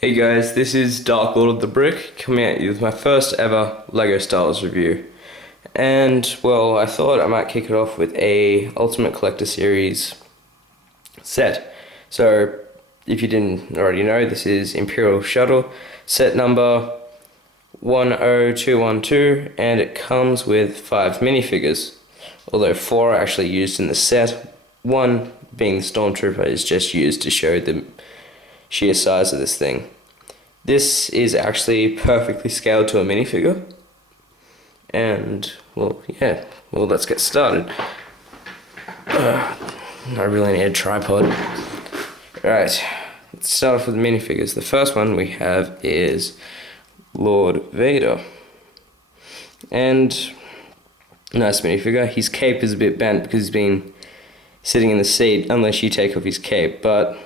Hey guys, this is Dark Lord of the Brick coming at you with my first ever LEGO Star Wars review. And, well, I thought I might kick it off with a Ultimate Collector Series set. So, if you didn't already know, this is Imperial Shuttle, set number 10212, and it comes with 5 minifigures. Although 4 are actually used in the set, one being the Stormtrooper is just used to show the sheer size of this thing. This is actually perfectly scaled to a minifigure. And, well, let's get started. I really need a tripod. Alright, let's start off with the minifigures. The first one we have is Lord Vader. And, nice minifigure. His cape is a bit bent because he's been sitting in the seat, unless you take off his cape, but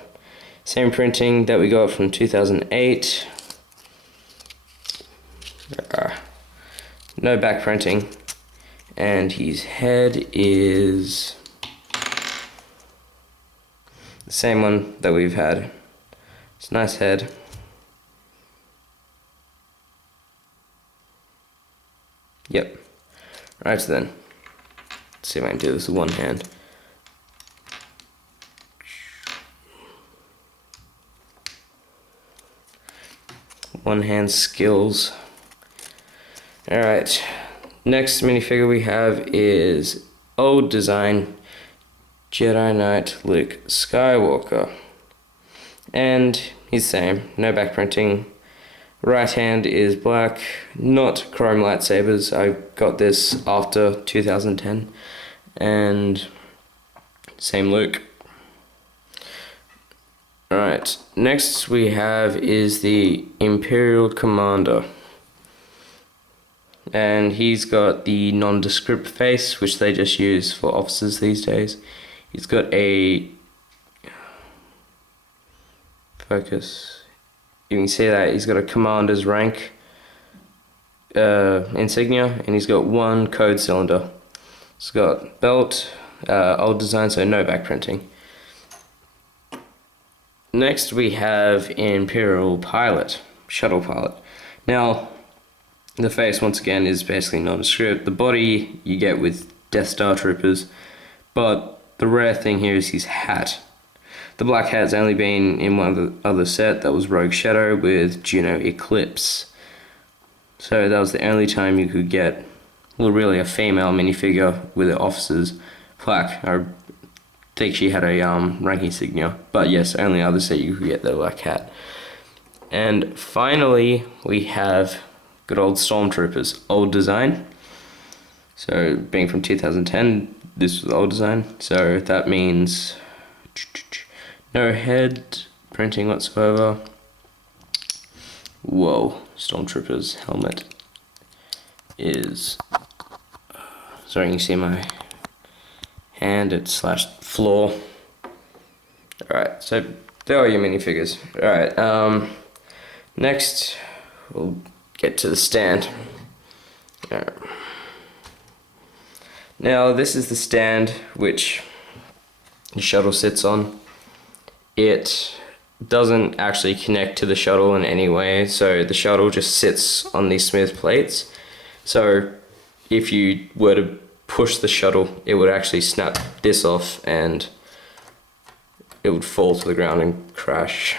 same printing that we got from 2008. No back printing. And his head is the same one that we've had. It's a nice head. Yep. Right then. Let's see if I can do this with one hand. One hand skills. Alright, next minifigure we have is old design Jedi Knight Luke Skywalker. And he's the same, no back printing. Right hand is black, not chrome lightsabers. I got this after 2010. And same Luke. Alright, next we have is the Imperial Commander. And he's got the nondescript face, which they just use for officers these days. He's got a focus. You can see that he's got a commander's rank insignia, and he's got one code cylinder. It's got belt, old design, so no back printing. Next we have Imperial Shuttle Pilot. Now, the face, once again, is basically nondescript. The body you get with Death Star troopers, but the rare thing here is his hat. The black hat's only been in one of the other set, that was Rogue Shadow with Juno Eclipse. So that was the only time you could get, well, really a female minifigure with an officer's plaque. I think she had a rank insignia, but yes, only other set you could get the black hat. And finally, we have good old Stormtroopers, old design. So being from 2010, this was old design. So that means no head printing whatsoever. Whoa, Stormtroopers helmet is, sorry, you can see my hand, it's slashed floor. Alright, so there are your minifigures. Alright, next we'll get to the stand. Alright. Now this is the stand which the shuttle sits on. It doesn't actually connect to the shuttle in any way, so the shuttle just sits on these smooth plates. So if you were to push the shuttle, it would actually snap this off and it would fall to the ground and crash.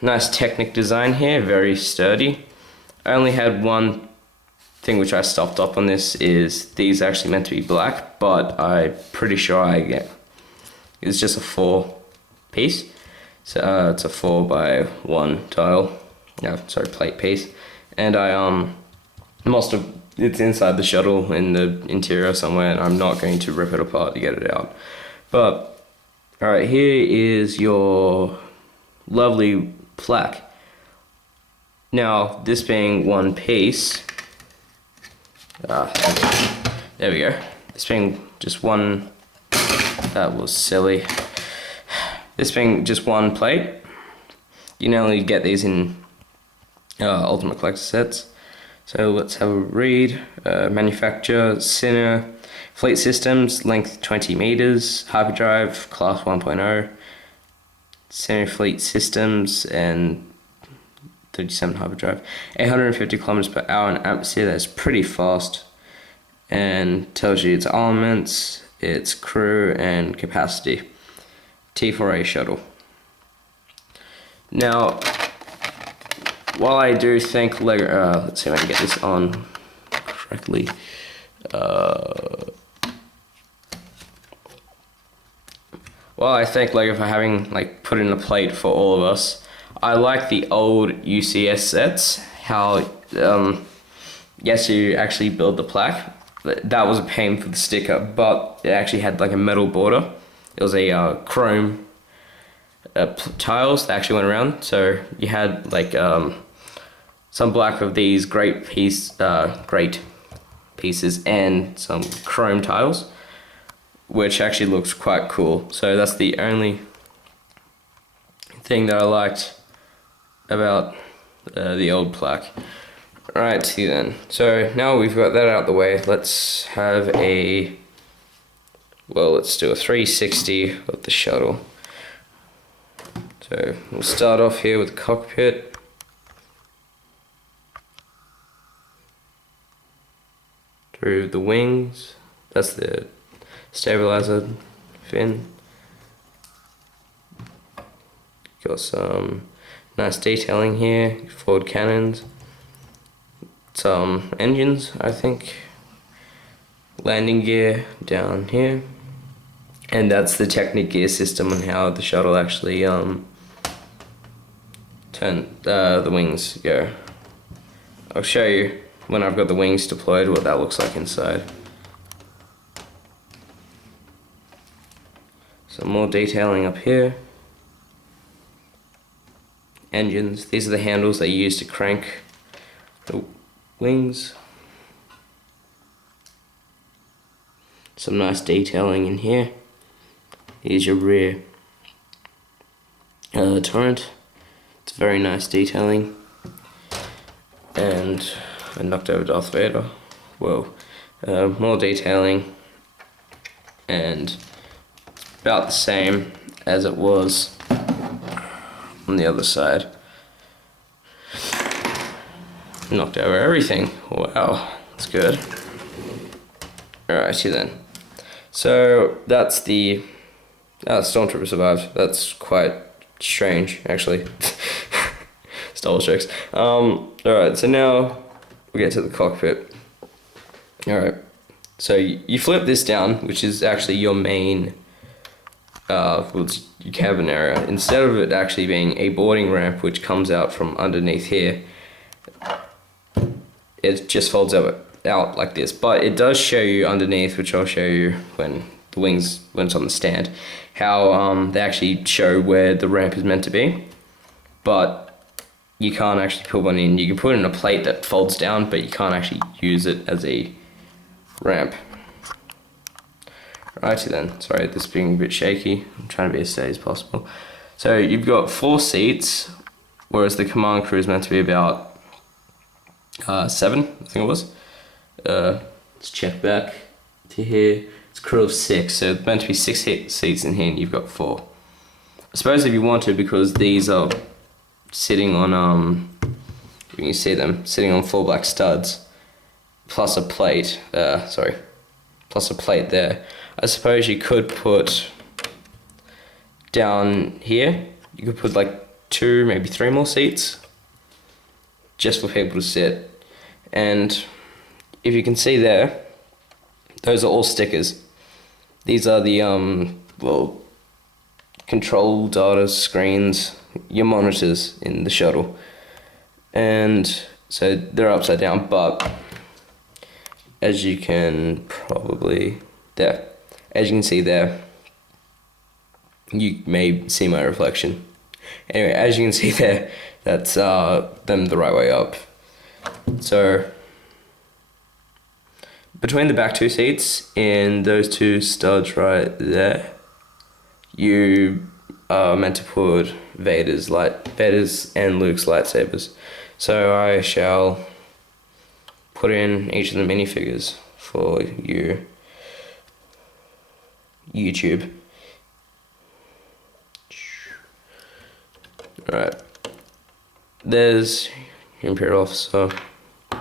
Nice Technic design here, very sturdy. I only had one thing which I stuffed up on this, is these are actually meant to be black, but I'm pretty sure it's just a 4 piece. So it's a 4x1 tile, plate piece. And it's inside the shuttle in the interior somewhere, and I'm not going to rip it apart to get it out. But, alright, here is your lovely plaque. Now, this being one piece, there we go. This being just one, that was silly. This being just one plate, you can only get these in Ultimate Collector sets. So let's have a read. Manufacturer, Center, Fleet Systems, length 20 meters, hyperdrive, class 1.0. semi-fleet systems, and 37 hyperdrive, 850 kilometers per hour in atmosphere. That's pretty fast, and tells you its armaments, its crew, and capacity. T4A shuttle. Now, while I do think Lego, let's see if I can get this on correctly. Well, I thank Lego for having put in a plate for all of us. I like the old UCS sets. How yes, you actually build the plaque. That was a pain for the sticker, but it actually had a metal border. It was a chrome tiles that actually went around. So you had some black of these great pieces and some chrome tiles, which actually looks quite cool. So that's the only thing that I liked about the old plaque. Right, see then. So now we've got that out of the way, let's have let's do a 360 of the shuttle. So we'll start off here with the cockpit. Through the wings, that's the stabilizer fin. Got some nice detailing here, forward cannons, some engines, I think, landing gear down here, and that's the Technic gear system and how the shuttle actually the wings go. I'll show you when I've got the wings deployed what that looks like inside. Some more detailing up here. Engines, these are the handles they use to crank the wings. Some nice detailing in here. Here's your rear turret. It's very nice detailing. And I knocked over Darth Vader. Whoa. More detailing. And about the same as it was on the other side. Knocked over everything. Wow, that's good. Alrighty then. So that's the Stormtrooper survived. That's quite strange, actually. Star Wars jokes. Alright, so now we get to the cockpit. Alright, so you flip this down, which is actually your main it's your cabin area. Instead of it actually being a boarding ramp which comes out from underneath here, it just folds out like this. But it does show you underneath, which I'll show you when it's on the stand, how they actually show where the ramp is meant to be. But you can't actually put one in. You can put in a plate that folds down, but you can't actually use it as a ramp. Righty then, sorry, this being a bit shaky. I'm trying to be as steady as possible. So you've got 4 seats, whereas the command crew is meant to be about 7, I think it was. Let's check back to here. It's a crew of 6, so it's meant to be 6 seats in here, and you've got 4. I suppose if you wanted, because these are sitting on you can see them sitting on 4 black studs, plus a plate. Plus a plate there. I suppose you could put down here, you could put 2, maybe 3 more seats just for people to sit. And if you can see there, those are all stickers. These are the control data screens, your monitors in the shuttle. And so they're upside down, but as you can see there, you may see my reflection. Anyway, as you can see there, that's them the right way up. So between the back 2 seats and those 2 studs right there, you are meant to put Vader's and Luke's lightsabers. So I shall put in each of the minifigures for you YouTube. Alright. There's your Imperial officer. I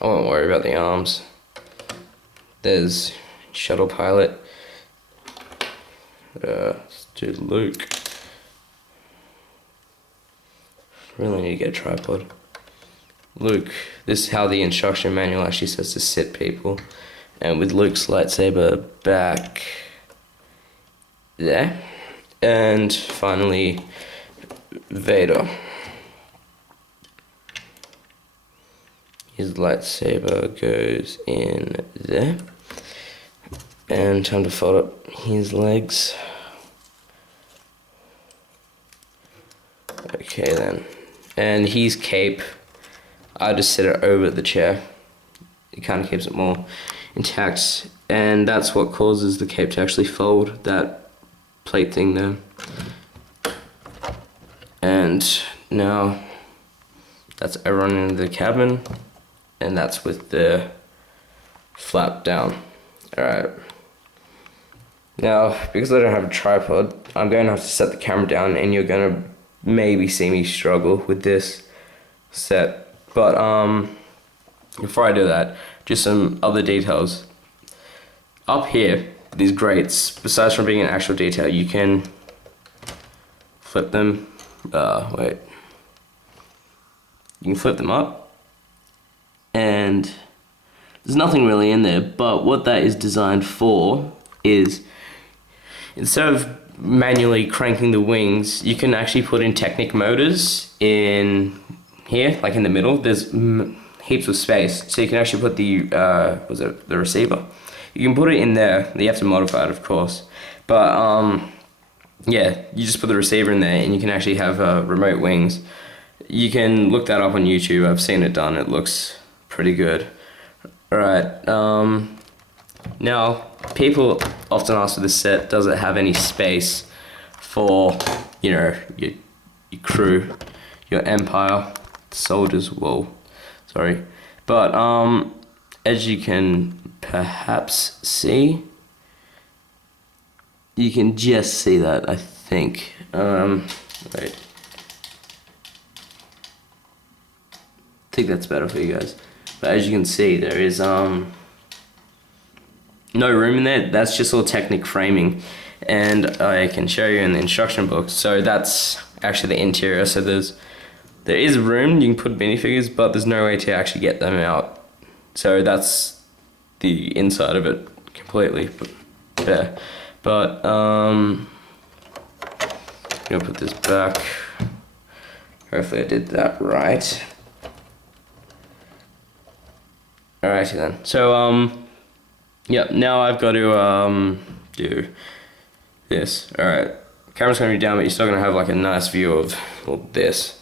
won't worry about the arms. There's shuttle pilot. Let's do Luke. Really need to get a tripod. Luke, this is how the instruction manual actually says to sit people. And with Luke's lightsaber back there. And finally, Vader. His lightsaber goes in there. And time to fold up his legs. Okay then. And his cape, I just set it over the chair. It kind of keeps it more intact. And that's what causes the cape to actually fold, that plate thing there. And now that's everyone in the cabin. And that's with the flap down. Alright. Now, because I don't have a tripod, I'm going to have to set the camera down, and you're going to maybe see me struggle with this set. But before I do that, just some other details. Up here, these grates, besides from being an actual detail, you can flip them. You can flip them up, and there's nothing really in there, but what that is designed for is, instead of manually cranking the wings, you can actually put in Technic motors in here, like in the middle. There's heaps of space, so you can actually put the the receiver. You can put it in there. You have to modify it, of course, but yeah, you just put the receiver in there, and you can actually have remote wings. You can look that up on YouTube. I've seen it done. It looks pretty good. All right. Now, people often ask with this set, does it have any space for, you know, your crew, your empire, soldiers, whoa, sorry. But, as you can perhaps see, you can just see that, I think. Wait. I think that's better for you guys. But as you can see, there is, no room in there. That's just all Technic framing, and I can show you in the instruction book. So that's actually the interior. So there is room, you can put minifigures, but there's no way to actually get them out. So that's the inside of it completely. Yeah, but I'm gonna put this back. Hopefully I did that right. Alrighty then. So yep, now I've got to do this. Alright, camera's gonna be down, but you're still gonna have like a nice view of all this.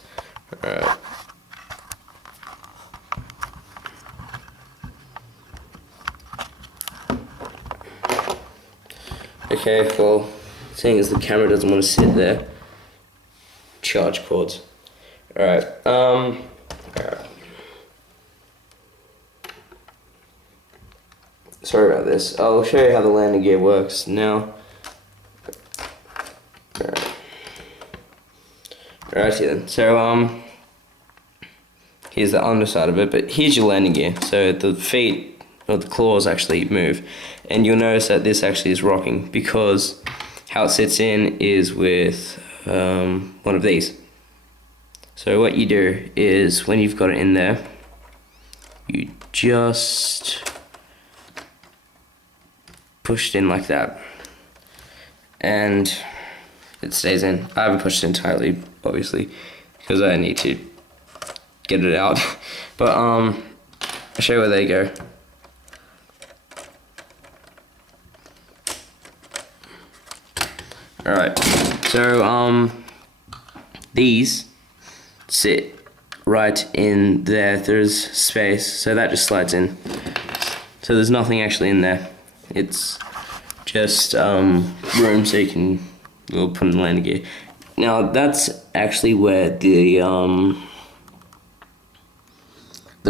Alright. Okay, well, seeing as the camera doesn't want to sit there, charge cords. Alright, alright. Sorry about this. I'll show you how the landing gear works now. Alrighty then. So here's the underside of it, but here's your landing gear. So the feet or the claws actually move, and you'll notice that this actually is rocking because how it sits in is with one of these. So what you do is when you've got it in there, you just push it in like that, and it stays in. I haven't pushed it entirely, obviously, because I need to get it out. But I'll show you where they go. Alright, so these sit right in there. There's space, so that just slides in. So there's nothing actually in there. It's just room so you can put in the landing gear. Now that's actually where the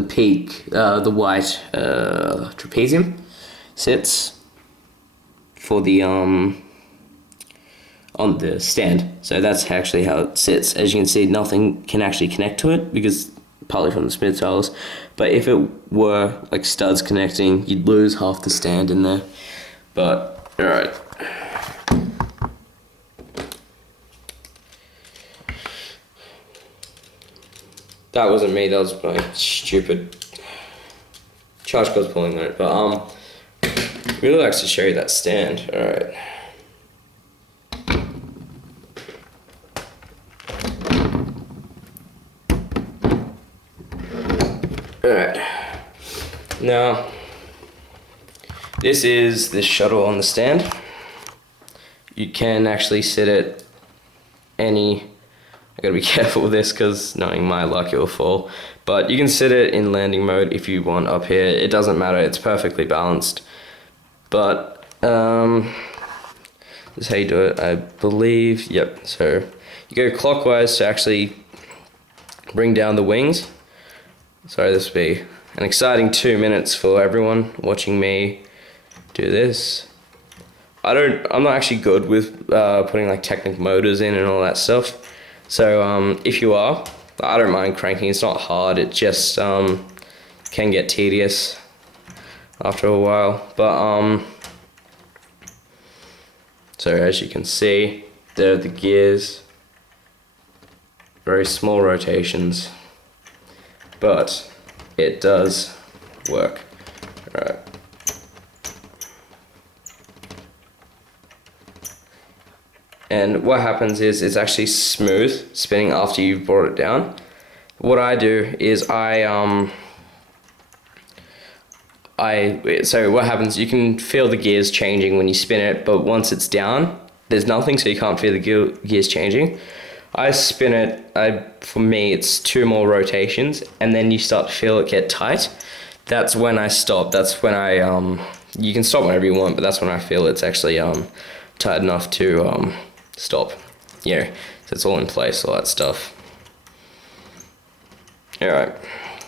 peak, the white trapezium sits for the on on the stand. So that's actually how it sits. As you can see, nothing can actually connect to it because partly from the smooth tiles. But if it were like studs connecting, you'd lose half the stand in there. But alright. That wasn't me, that was my stupid charge cord's pulling on it. But really likes to show you that stand. Alright. Alright. Now this is the shuttle on the stand. You can actually sit it any, I gotta be careful with this because knowing my luck it will fall, but you can sit it in landing mode if you want up here. It doesn't matter, it's perfectly balanced. But this is how you do it, I believe. Yep, so you go clockwise to actually bring down the wings. Sorry, this will be an exciting 2 minutes for everyone watching me do this. I'm not actually good with putting like Technic motors in and all that stuff. So if you are, I don't mind cranking. It's not hard. It just can get tedious after a while. But so as you can see, there are the gears. Very small rotations, but it does work. All right. And what happens is it's actually smooth spinning after you've brought it down. What I do is so what happens, you can feel the gears changing when you spin it, but once it's down, there's nothing, so you can't feel the gears changing. I spin it, for me it's 2 more rotations, and then you start to feel it get tight. That's when I stop. That's when you can stop whenever you want, but that's when I feel it's actually tight enough to stop. Yeah, so it's all in place, all that stuff. Alright,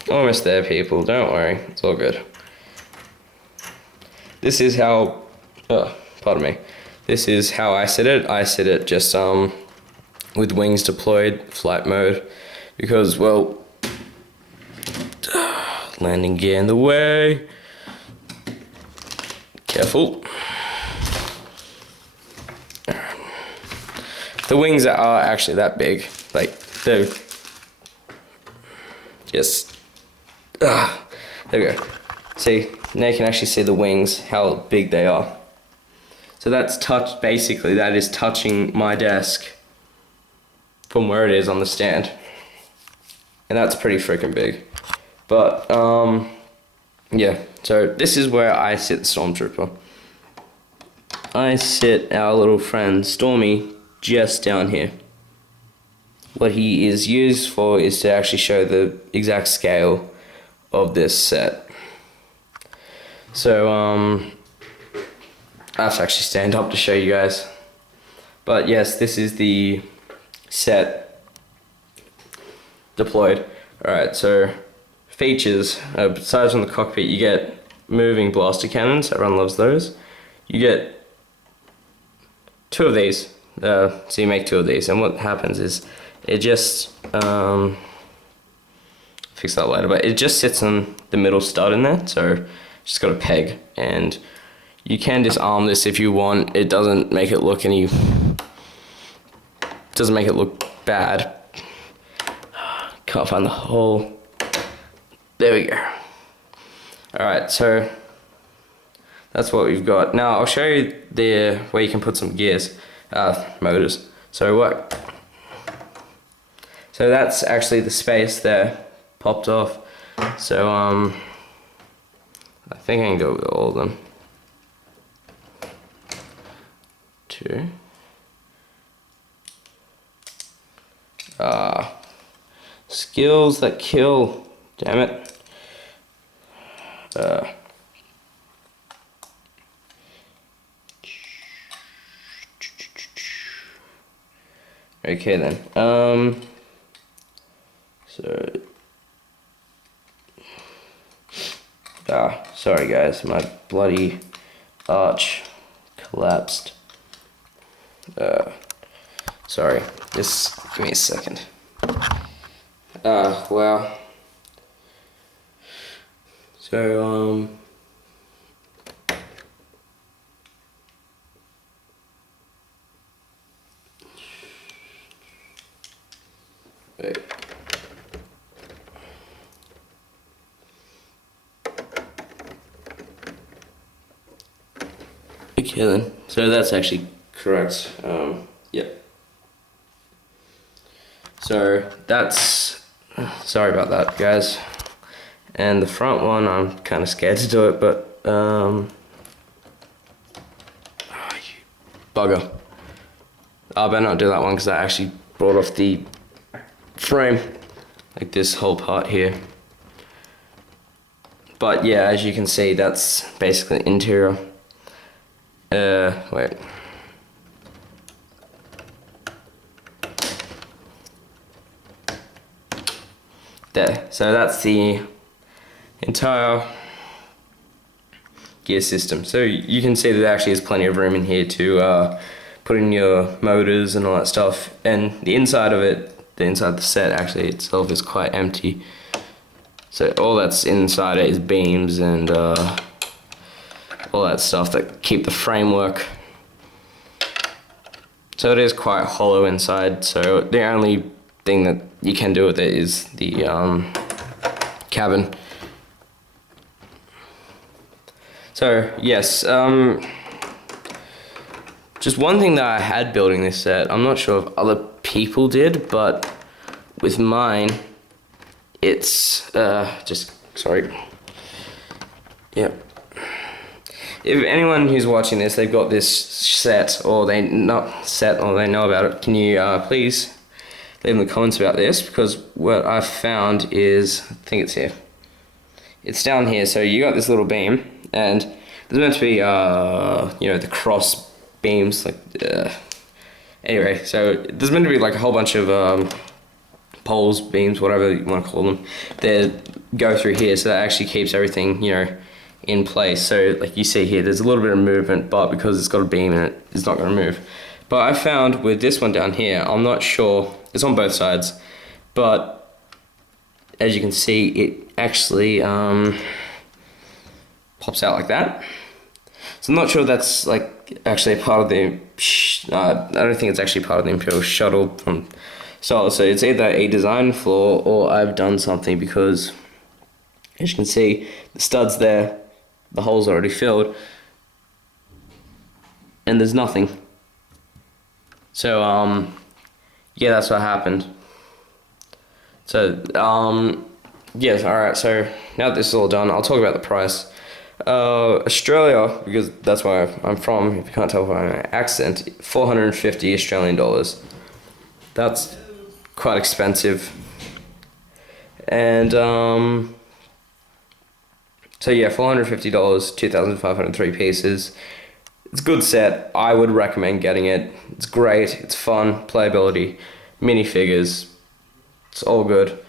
almost there, people, don't worry, it's all good. This is how, pardon me, this is how I sit it. I sit it just with wings deployed, flight mode, because, well, landing gear in the way, careful. The wings are actually that big, like they're just, there we go. See, now you can actually see the wings, how big they are. So that's basically that is touching my desk from where it is on the stand. And that's pretty freaking big. But, yeah, so this is where I sit the Stormtrooper. I sit our little friend Stormy just down here. What he is used for is to actually show the exact scale of this set. So I have to actually stand up to show you guys. But yes, this is the set deployed. Alright, so features, besides from the cockpit, you get moving blaster cannons. Everyone loves those. You get 2 of these. So you make 2 of these, and what happens is it just fix that later, but it just sits on the middle stud in there, so just got a peg, and you can disarm this if you want. It doesn't make it look bad. Can't find the hole. There we go. Alright, so that's what we've got. Now I'll show you where you can put some gears. Motors. So that's actually the space there popped off. So I think I can go with all of them. 2. Skills that kill. Damn it. Okay then. Sorry guys, my bloody arch collapsed. Sorry, just give me a second. Wow. So, wait. Okay then, so that's actually correct. Yep. So that's, sorry about that, guys. And the front one, I'm kind of scared to do it, but oh, you bugger. I better not do that one because I actually brought off the frame, like this whole part here. But yeah, as you can see, that's basically the interior. Wait. There, so that's the entire gear system. So you can see that there actually is plenty of room in here to put in your motors and all that stuff. And the inside of it, the inside of the set actually itself is quite empty. So all that's inside it is beams and all that stuff that keep the framework. So it is quite hollow inside. So the only thing that you can do with it is the cabin. So yes, just one thing that I had building this set, I'm not sure if other people did, but with mine, it's sorry. Yep. If anyone who's watching this, they've got this set, or they know about it, can you please leave in the comments about this? Because what I've found is, I think it's here. It's down here. So you got this little beam, and there's meant to be, you know, the cross beams, like. Anyway, so there's meant to be like a whole bunch of poles, beams, whatever you want to call them, that go through here. So that actually keeps everything, you know, in place. So like you see here, there's a little bit of movement, but because it's got a beam in it, it's not going to move. But I found with this one down here, I'm not sure, it's on both sides, but as you can see, it actually pops out like that. So I'm not sure that's like actually a part of the, I don't think it's actually part of the Imperial shuttle from Star. So it's either a design flaw or I've done something, because as you can see, the studs there, the hole's already filled, and there's nothing. So yeah, that's what happened. So yes, alright, so now that this is all done, I'll talk about the price. Australia, because that's where I'm from, if you can't tell by my accent, 450 Australian dollars. That's quite expensive. And so yeah, $450, 2,503 pieces. It's a good set. I would recommend getting it. It's great. It's fun. Playability. Minifigures. It's all good.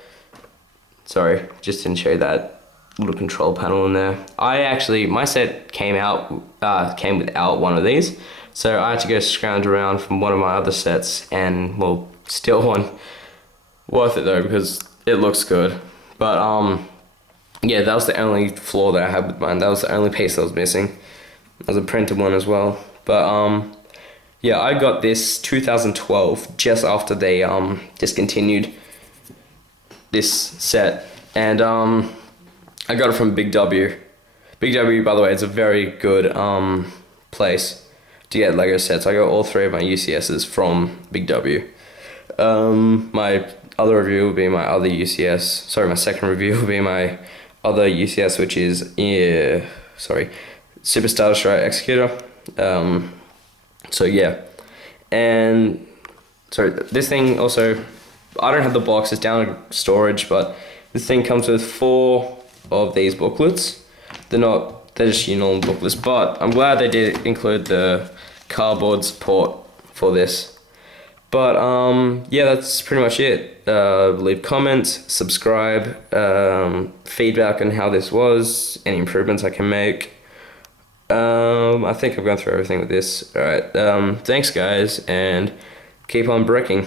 Sorry, just didn't show you that little control panel in there. My set came without one of these, so I had to go scrounge around from one of my other sets, and well, still one. Worth it though, because it looks good. But yeah, that was the only flaw that I had with mine. That was the only piece that was missing. There's a printed one as well. But yeah, I got this 2012, just after they discontinued this set, and I got it from Big W. Big W, by the way, is a very good place to get Lego sets. I got all three of my UCSs from Big W. My other review will be my other UCS. Sorry, my second review will be my other UCS, which is Super Star Destroyer Executor. So yeah, and sorry, this thing also, I don't have the box, it's down in storage, but this thing comes with 4 of these booklets. They're just your normal booklets, but I'm glad they did include the cardboard support for this. But yeah, that's pretty much it. Leave comments, subscribe, feedback on how this was, any improvements I can make. I think I've gone through everything with this. Alright, thanks guys, and keep on bricking.